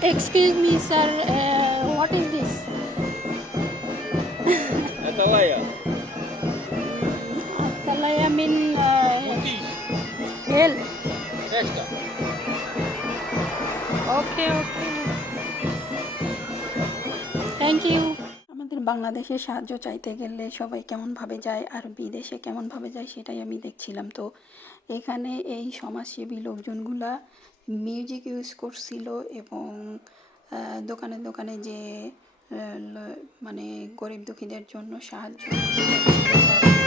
Excuse me, sir. What is this? Atalaya. Atalaya mean Turkish. hell. Pesca. Okay, okay. Thank you. আমাদের বাংলাদেশে সাহায্য চাইতে গেলে সবাই কেমনভাবে যায় আর বিদেশে কেমনভাবে যায় সেটাই আমি দেখছিলাম। তো এখানে এই সমাজসেবী লোকজনগুলা মিউজিক ইউজ করছিল এবং দোকানে দোকানে যে মানে গরিব দুঃখীদের জন্য সাহায্য করতে চাচ্ছিল।